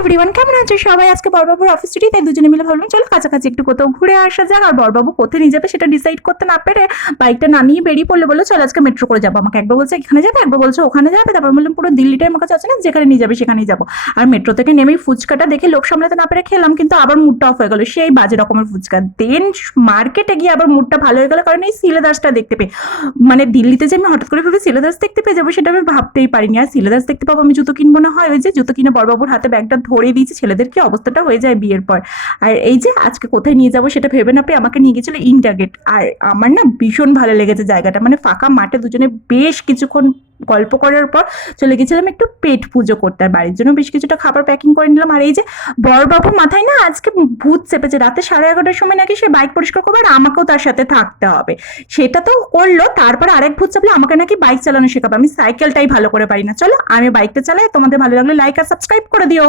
Everyone, কেমন আছো সবাই? আজকে বড়বাবুর অফিস ছুটি, তাই দুজনে মিলে ভাবলাম চলো কাছাকাছি একটু কোথাও ঘুরে আসা যাক। আর বড়বাবু কোথায় নিয়ে যাবে সেটা ডিসাইড করতে না পেরে বাইকটা না নিয়ে বেরিয়ে পড়লো, বললো চলো আজকে মেট্রো করে যাবো। আমাকে একবার বলছে এখানে যাবে, একবার বলছে ওখানে যাবে, তারপর বললাম পুরো দিল্লিটাই আমার কাছে আছে না, যেখানে নিয়ে যাবে সেখানেই যাবো। আর মেট্রো থেকে নেমেই ফুচকাটা দেখে লোক সামলাতে না পেরে খেলাম, কিন্তু আবার মুডটা অফ হয়ে গেলো, সেই বাজে রকমের ফুচকা। দেন মার্কেটে গিয়ে আবার মুডটা ভালো হয়ে গেল, কারণ এই সিলেদাসটা দেখতে পেয়ে, মানে দিল্লিতে যে আমি হঠাৎ করে ভেবে সিলেদাস দেখতে পেয়ে যাবো সেটা আমি ভাবতেই পারিনি। আর সিলেদাস দেখতে পাবো, আমি জুতো কিনবো না হয়, ওই যে জুতো কিনে বড়বাবুর হাতে ব্যাগটা ধরে দিয়েছি। ছেলেদের কি অবস্থাটা হয়ে যায় বিয়ের পর। আর এই যে আজকে কোথায় নিয়ে যাবো সেটা ভেবে না পেয়ে আমাকে নিয়ে গেছিল ইন্ডিয়া গেট। আর আমার না ভীষণ ভালো লেগেছে জায়গাটা, মানে ফাঁকা মাঠে দুজনে বেশ কিছুক্ষণ গল্প করার পর চলে গেছিলাম একটু পেট পুজো করতে। আর বাড়ির জন্য বেশ কিছুটা খাবার প্যাকিং করে নিলাম। আর এই যে বড়বাবুর মাথায় না আজকে ভূত চেপেছে, রাতে 11:30টার সময় নাকি সে বাইক পরিষ্কার করবে আর আমাকেও তার সাথে থাকতে হবে। সেটা তো করলো, তারপরে আরেক ভূত চাপলে আমাকে নাকি বাইক চালানো শেখাবে। আমি সাইকেলটাই ভালো করে পারি না। চলো আমি বাইকটা চালাই, তোমাদের ভালো লাগলে লাইক আর সাবস্ক্রাইব করে দিও।